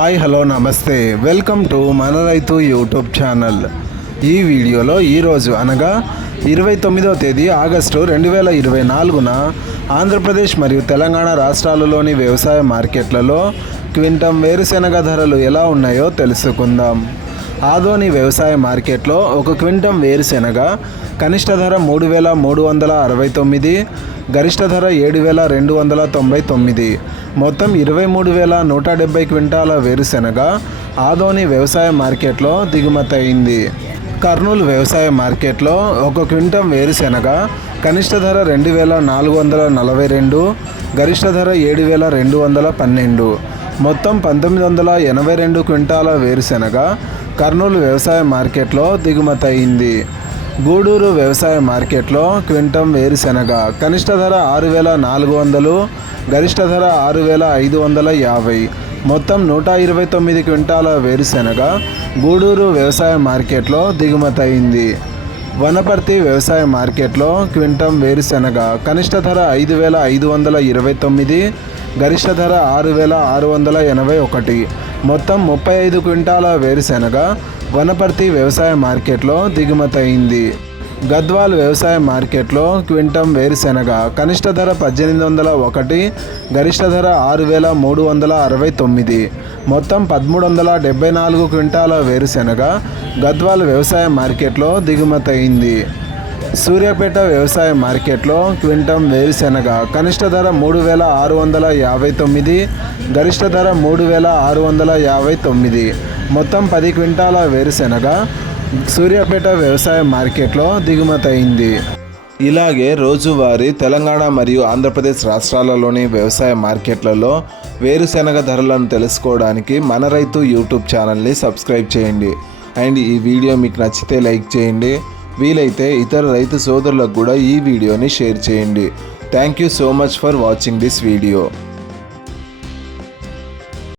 Hi hello నమస్తే welcome to మన రైతు యూట్యూబ్ ఛానల్. ఈ వీడియోలో ఈరోజు అనగా 29వ తేదీ ఆగస్టు 2024న ఆంధ్రప్రదేశ్ మరియు తెలంగాణ రాష్ట్రాలలోని వ్యవసాయ మార్కెట్లలో క్వింటం వేరుశెనగ ధరలు ఎలా ఉన్నాయో తెలుసుకుందాం. ఆదోని వ్యవసాయ మార్కెట్లో ఒక క్వింటం వేరుశెనగ కనిష్ట ధర 3,369, గరిష్ట ధర 7,299, మొత్తం 23,170 క్వింటాల వేరుశెనగ ఆదోని వ్యవసాయ మార్కెట్లో దిగుమతి అయింది. కర్నూలు వ్యవసాయ మార్కెట్లో ఒక క్వింటం వేరుశెనగ కనిష్ట ధర 2,442, గరిష్ట ధర 7,212, మొత్తం 1,982 క్వింటాల వేరుశెనగ కర్నూలు వ్యవసాయ మార్కెట్లో దిగుమతి అయింది. గూడూరు వ్యవసాయ మార్కెట్లో క్వింటం వేరుశెనగ కనిష్ట ధర 6,400, గరిష్ట ధర 6,550, మొత్తం 129 క్వింటాల వేరుశెనగ గూడూరు వ్యవసాయ మార్కెట్లో దిగుమతి అయింది. వనపర్తి వ్యవసాయ మార్కెట్లో క్వింటం వేరుశెనగ కనిష్ట ధర 5,529, గరిష్ట ధర 6,681, మొత్తం 35 క్వింటాల వేరుశెనగ వనపర్తి వ్యవసాయ మార్కెట్లో దిగుమతి అయింది. గద్వాల్ వ్యవసాయ మార్కెట్లో క్వింటం వేరుశెనగ కనిష్ట ధర 1,801, గరిష్ట ధర 6,369, మొత్తం 1,374 క్వింటాల వేరుశెనగ గద్వాల్ వ్యవసాయ మార్కెట్లో దిగుమతి అయింది. సూర్యాపేట వ్యవసాయ మార్కెట్లో క్వింటం వేరుశెనగ కనిష్ట ధర 3,659, గరిష్ట ధర 3,659, మొత్తం 10 క్వింటాల వేరుశెనగ సూర్యాపేట వ్యవసాయ మార్కెట్లో దిగుమతి అయింది. ఇలాగే రోజువారీ తెలంగాణ మరియు ఆంధ్రప్రదేశ్ రాష్ట్రాలలోని వ్యవసాయ మార్కెట్లలో వేరుశెనగ ధరలను తెలుసుకోవడానికి మన రైతు యూట్యూబ్ ఛానల్ని సబ్స్క్రైబ్ చేయండి. అండ్ ఈ వీడియో మీకు నచ్చితే లైక్ చేయండి. వీలైతే ఇతర రైతు సోదరులకు కూడా ఈ వీడియోని షేర్ చేయండి. Thank you so much for watching this video.